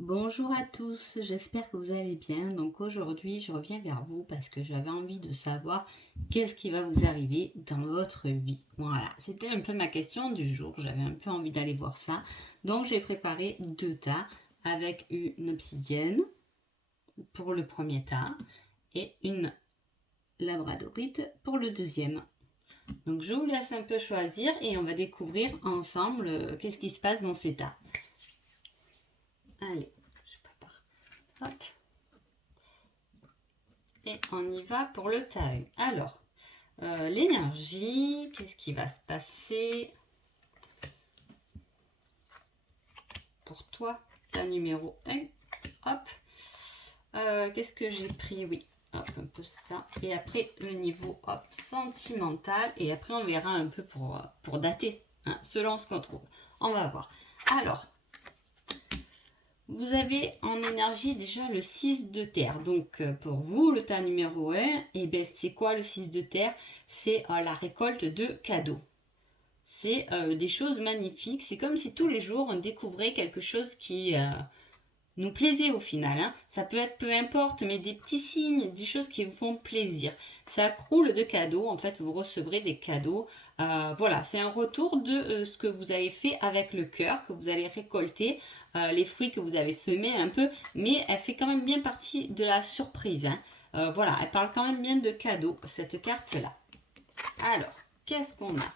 Bonjour à tous, j'espère que vous allez bien. Donc aujourd'hui, je reviens vers vous parce que j'avais envie de savoir qu'est-ce qui va vous arriver dans votre vie. Voilà, c'était un peu ma question du jour. J'avais un peu envie d'aller voir ça. Donc j'ai préparé deux tas avec une obsidienne pour le premier tas et une labradorite pour le deuxième. Donc je vous laisse un peu choisir et on va découvrir ensemble qu'est-ce qui se passe dans ces tas. Allez, je prépare. Hop. Et on y va pour le tas 1. Alors, l'énergie, qu'est-ce qui va se passer pour toi, tas numéro 1. Hop. Qu'est-ce que j'ai pris? Oui, hop, un peu ça. Et après, le niveau, hop, sentimental. Et après, on verra un peu pour dater, hein, selon ce qu'on trouve. On va voir. Alors, vous avez en énergie déjà le 6 de terre. Donc pour vous, le tas numéro 1, et ben, c'est quoi le 6 de terre? C'est la récolte de cadeaux. C'est des choses magnifiques. C'est comme si tous les jours on découvrait quelque chose qui nous plaisait au final. Hein. Ça peut être peu importe, mais des petits signes, des choses qui vous font plaisir. Ça croule de cadeaux. En fait, vous recevrez des cadeaux. Voilà, c'est un retour de ce que vous avez fait avec le cœur, que vous allez récolter, les fruits que vous avez semés un peu, mais elle fait quand même bien partie de la surprise. Hein. Voilà, elle parle quand même bien de cadeaux, cette carte-là. Alors, qu'est-ce qu'on a?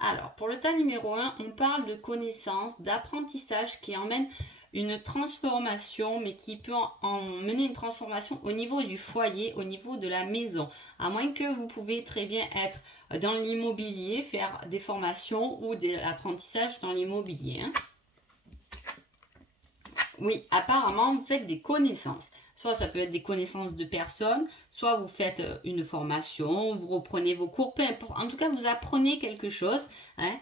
Alors, pour le tas numéro 1, on parle de connaissances, d'apprentissage qui emmène une transformation, mais qui peut mener une transformation au niveau du foyer, au niveau de la maison. À moins que vous pouvez très bien être dans l'immobilier, faire des formations ou de l'apprentissage dans l'immobilier. Hein. Oui, apparemment, vous faites des connaissances. Soit ça peut être des connaissances de personnes, soit vous faites une formation, vous reprenez vos cours, peu importe. En tout cas, vous apprenez quelque chose hein,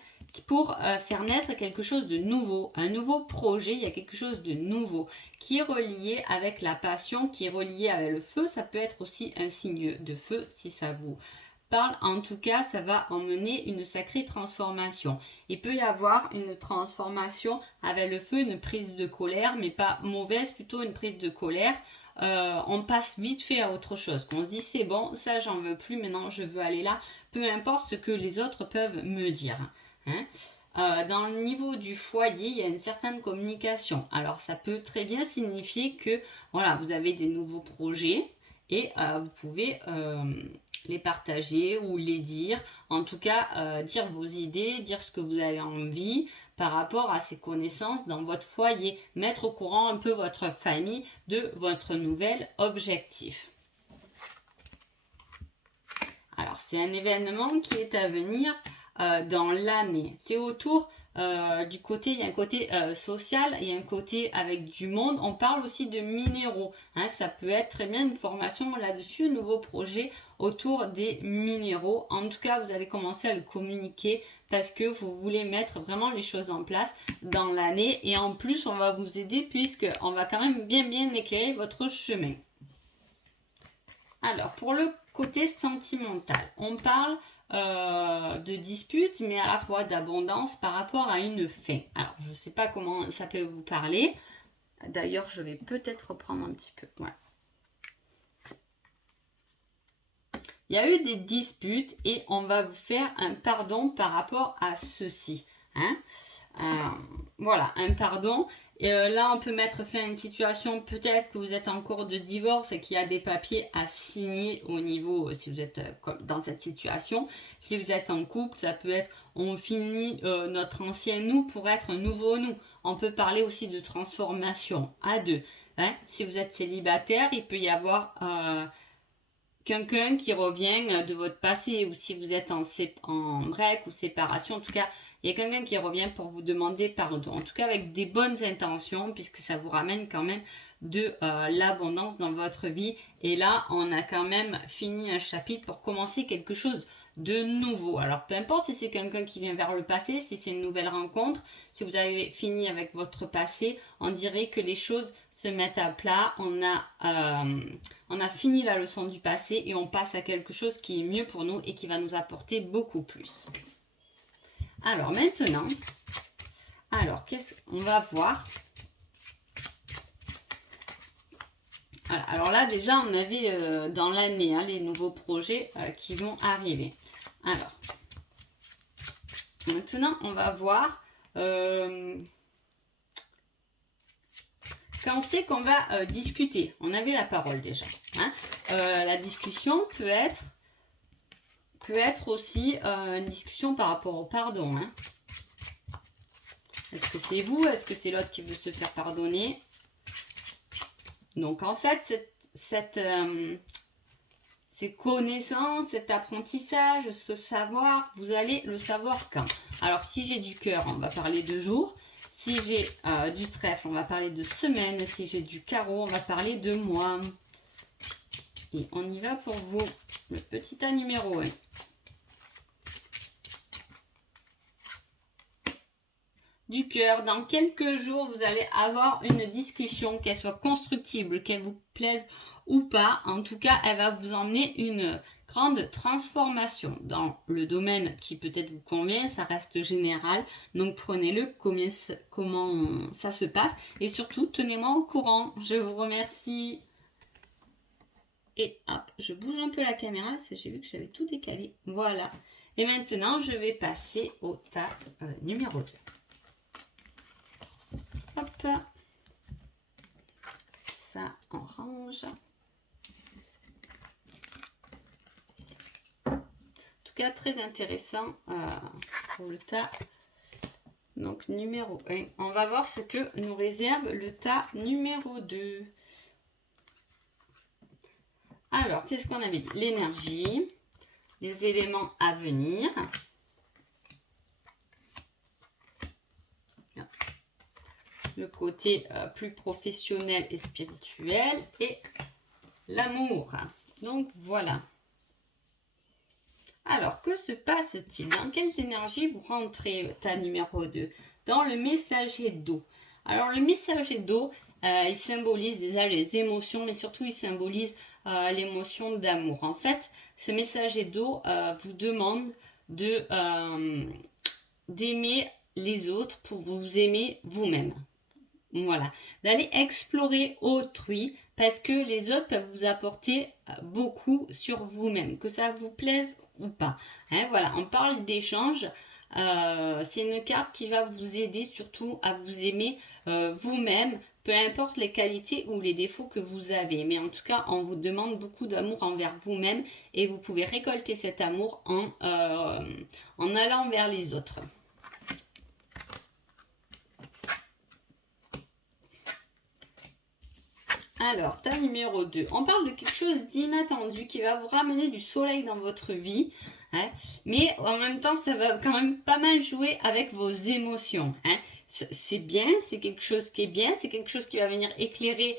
pour faire naître quelque chose de nouveau, un nouveau projet, il y a quelque chose de nouveau qui est relié avec la passion, qui est relié avec le feu. Ça peut être aussi un signe de feu si ça vous parle. En tout cas, ça va emmener une sacrée transformation. Il peut y avoir une transformation avec le feu, une prise de colère, mais pas mauvaise, plutôt une prise de colère. On passe vite fait à autre chose. Qu'on se dit c'est bon, ça j'en veux plus, maintenant je veux aller là. Peu importe ce que les autres peuvent me dire. Hein. Dans le niveau du foyer, il y a une certaine communication. Alors ça peut très bien signifier que voilà, vous avez des nouveaux projets et vous pouvez les partager ou les dire. En tout cas, dire vos idées, dire ce que vous avez envie par rapport à ces connaissances dans votre foyer. Mettre au courant un peu votre famille de votre nouvel objectif. Alors, c'est un événement qui est à venir dans l'année. C'est autour du côté, il y a un côté social, il y a un côté avec du monde. On parle aussi de minéraux. Hein, ça peut être très bien une formation là-dessus, un nouveau projet autour des minéraux. En tout cas, vous allez commencer à le communiquer parce que vous voulez mettre vraiment les choses en place dans l'année. Et en plus, on va vous aider puisqu'on va quand même bien éclairer votre chemin. Alors, pour le côté sentimental, on parle de dispute, mais à la fois d'abondance par rapport à une fin. Alors, je ne sais pas comment ça peut vous parler. D'ailleurs, je vais peut-être reprendre un petit peu. Voilà. Il y a eu des disputes et on va vous faire un pardon par rapport à ceci. Hein. Voilà, un pardon. Et là, on peut mettre fin à une situation, peut-être que vous êtes en cours de divorce et qu'il y a des papiers à signer au niveau, si vous êtes dans cette situation. Si vous êtes en couple, ça peut être, on finit notre ancien nous pour être un nouveau nous. On peut parler aussi de transformation à deux. Hein. Si vous êtes célibataire, il peut y avoir quelqu'un qui revient de votre passé, ou si vous êtes en break ou séparation, en tout cas, il y a quelqu'un qui revient pour vous demander pardon. En tout cas, avec des bonnes intentions, puisque ça vous ramène quand même de l'abondance dans votre vie. Et là, on a quand même fini un chapitre pour commencer quelque chose de nouveau. Alors, peu importe si c'est quelqu'un qui vient vers le passé, si c'est une nouvelle rencontre, si vous avez fini avec votre passé, on dirait que les choses se mettent à plat. On a fini la leçon du passé et on passe à quelque chose qui est mieux pour nous et qui va nous apporter beaucoup plus. Alors maintenant, qu'est-ce qu'on va voir Voilà. Alors là, déjà, on avait dans l'année hein, les nouveaux projets qui vont arriver. Alors, maintenant, on va voir quand c'est qu'on va discuter. On avait la parole déjà. Hein. La discussion peut être aussi une discussion par rapport au pardon. Hein. Est-ce que c'est vous? Est-ce que c'est l'autre qui veut se faire pardonner? Donc en fait, ces connaissances, cet apprentissage, ce savoir, vous allez le savoir quand? Alors si j'ai du cœur, on va parler de jours. Si j'ai du trèfle, on va parler de semaines. Si j'ai du carreau, on va parler de mois. Et on y va pour vous. Le petit tas numéro 1. Du cœur, dans quelques jours, vous allez avoir une discussion, qu'elle soit constructible, qu'elle vous plaise ou pas. En tout cas, elle va vous emmener une grande transformation dans le domaine qui peut-être vous convient. Ça reste général, donc prenez-le comment ça se passe. Et surtout, tenez-moi au courant. Je vous remercie. Et hop, je bouge un peu la caméra parce que j'ai vu que j'avais tout décalé. Voilà. Et maintenant, je vais passer au tas numéro 2. Hop, ça on range. En tout cas, très intéressant pour le tas. Donc, numéro 1. On va voir ce que nous réserve le tas numéro 2. Alors, qu'est-ce qu'on avait dit? L'énergie, les éléments à venir. Le côté plus professionnel et spirituel et l'amour. Donc voilà. Alors, que se passe-t-il? Dans quelles énergies vous rentrez, tas numéro 2? Dans le messager d'eau. Alors, le messager d'eau, il symbolise déjà les émotions, mais surtout, il symbolise l'émotion d'amour. En fait, ce messager d'eau vous demande d'aimer les autres pour vous aimer vous-même. Voilà, d'aller explorer autrui parce que les autres peuvent vous apporter beaucoup sur vous-même, que ça vous plaise ou pas. Hein, voilà, on parle d'échange. C'est une carte qui va vous aider surtout à vous aimer vous-même, peu importe les qualités ou les défauts que vous avez. Mais en tout cas, on vous demande beaucoup d'amour envers vous-même et vous pouvez récolter cet amour en allant vers les autres. Alors, tas numéro 2. On parle de quelque chose d'inattendu qui va vous ramener du soleil dans votre vie. Hein, mais en même temps, ça va quand même pas mal jouer avec vos émotions. Hein. C'est bien, c'est quelque chose qui est bien, c'est quelque chose qui va venir éclairer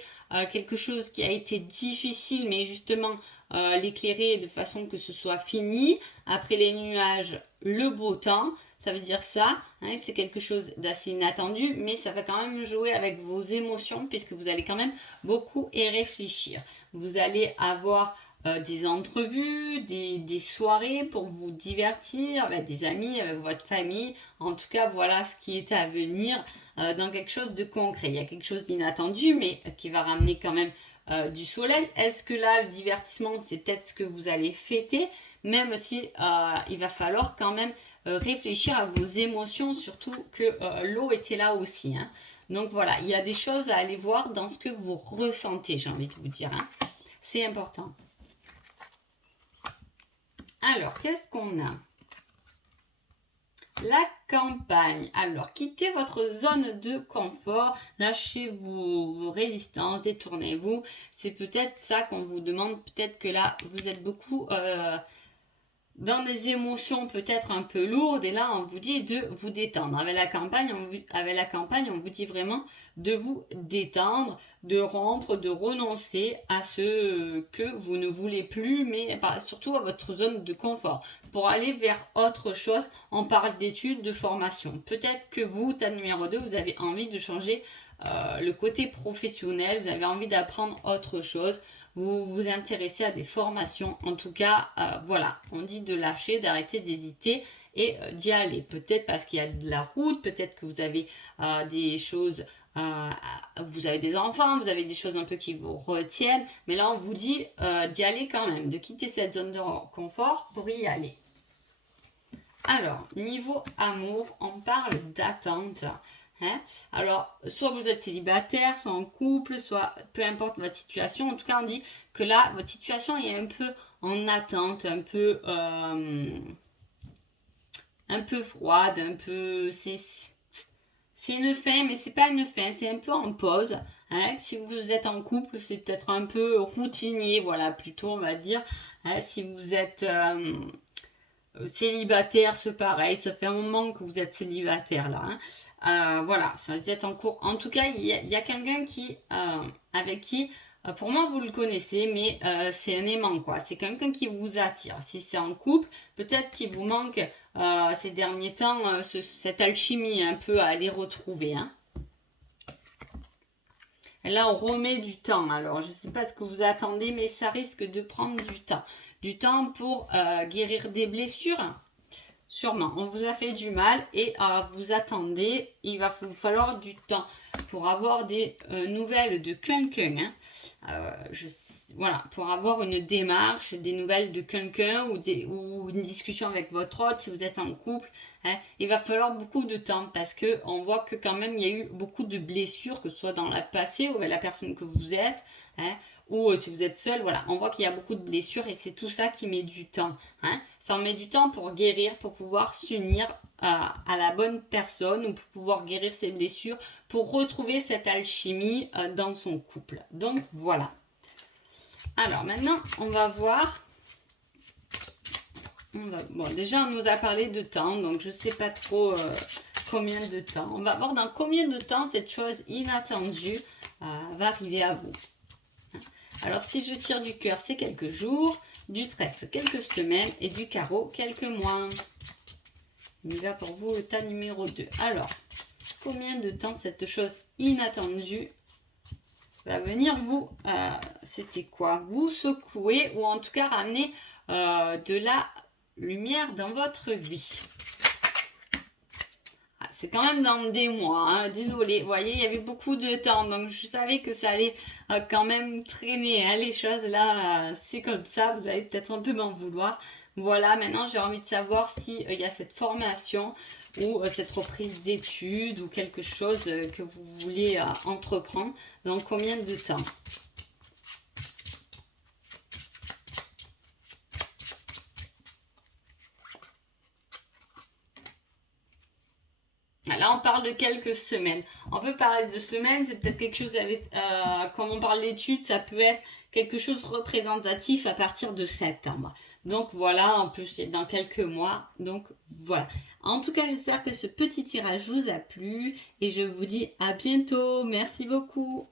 quelque chose qui a été difficile, mais justement l'éclairer de façon que ce soit fini. Après les nuages, le beau temps. Ça veut dire ça, hein, c'est quelque chose d'assez inattendu, mais ça va quand même jouer avec vos émotions puisque vous allez quand même beaucoup y réfléchir. Vous allez avoir des entrevues, des soirées pour vous divertir avec des amis, avec votre famille. En tout cas, voilà ce qui est à venir dans quelque chose de concret. Il y a quelque chose d'inattendu, mais qui va ramener quand même du soleil. Est-ce que là, le divertissement, c'est peut-être ce que vous allez fêter, même si il va falloir quand même réfléchir à vos émotions, surtout que l'eau était là aussi. Hein. Donc voilà, il y a des choses à aller voir dans ce que vous ressentez, j'ai envie de vous dire. Hein. C'est important. Alors, qu'est-ce qu'on a? La campagne. Alors, quittez votre zone de confort, lâchez vos résistances, détournez-vous. C'est peut-être ça qu'on vous demande. Peut-être que là, vous êtes beaucoup dans des émotions peut-être un peu lourdes, et là on vous dit de vous détendre. Avec la campagne, on vous dit vraiment de vous détendre, de rompre, de renoncer à ce que vous ne voulez plus, mais surtout à votre zone de confort, pour aller vers autre chose. On parle d'études, de formation. Peut-être que vous, tas numéro 2, vous avez envie de changer le côté professionnel, vous avez envie d'apprendre autre chose, vous vous intéressez à des formations. En tout cas, voilà, on dit de lâcher, d'arrêter d'hésiter et d'y aller. Peut-être parce qu'il y a de la route, peut-être que vous avez des choses vous avez des enfants, vous avez des choses un peu qui vous retiennent, mais là on vous dit d'y aller quand même, de quitter cette zone de confort pour y aller. Alors, niveau amour, on parle d'attente. Hein? Alors, soit vous êtes célibataire, soit en couple, soit peu importe votre situation. En tout cas, on dit que là, votre situation est un peu en attente, un peu froide, un peu... C'est une fin, mais c'est pas une fin, c'est un peu en pause. Hein? Si vous êtes en couple, c'est peut-être un peu routinier, voilà, plutôt, on va dire. Hein? Si vous êtes... célibataire, c'est pareil, ça fait un moment que vous êtes célibataire là. Hein. Voilà, ça vous êtes en cours. En tout cas, il y a quelqu'un qui, avec qui, pour moi vous le connaissez, mais c'est un aimant quoi. C'est quelqu'un qui vous attire. Si c'est en couple, peut-être qu'il vous manque ces derniers temps cette alchimie un peu à aller retrouver. Hein. Et là, on remet du temps. Alors, je ne sais pas ce que vous attendez, mais ça risque de prendre du temps. Du temps pour guérir des blessures. Sûrement, on vous a fait du mal et vous attendez. Il va vous falloir du temps pour avoir des nouvelles de quelqu'un. Hein. Voilà, pour avoir une démarche, des nouvelles de quelqu'un ou une discussion avec votre autre si vous êtes en couple. Hein, il va falloir beaucoup de temps parce que on voit que quand même il y a eu beaucoup de blessures, que ce soit dans la passé ou avec la personne que vous êtes, hein, ou si vous êtes seul, voilà, on voit qu'il y a beaucoup de blessures et c'est tout ça qui met du temps. Hein. Ça en met du temps pour guérir, pour pouvoir s'unir à la bonne personne ou pour pouvoir guérir ses blessures, pour retrouver cette alchimie dans son couple. Donc voilà. Alors maintenant, on va voir. Bon, déjà, on nous a parlé de temps, donc je ne sais pas trop combien de temps. On va voir dans combien de temps cette chose inattendue va arriver à vous. Alors, si je tire du cœur, c'est quelques jours, du trèfle, quelques semaines, et du carreau, quelques mois. Il y va pour vous le tas numéro 2. Alors, combien de temps cette chose inattendue va venir vous, c'était quoi? Vous secouer, ou en tout cas ramener de la lumière dans votre vie. C'est quand même dans des mois, hein. Désolée, vous voyez, il y avait beaucoup de temps, donc je savais que ça allait quand même traîner, hein. Les choses là, c'est comme ça, vous allez peut-être un peu m'en vouloir. Voilà, maintenant j'ai envie de savoir si il y a cette formation ou cette reprise d'études ou quelque chose que vous voulez entreprendre, dans combien de temps? Là, on parle de quelques semaines. On peut parler de semaines, c'est peut-être quelque chose, comme on parle d'études, ça peut être quelque chose de représentatif à partir de septembre. Donc voilà, en plus, c'est dans quelques mois. Donc voilà. En tout cas, j'espère que ce petit tirage vous a plu et je vous dis à bientôt. Merci beaucoup.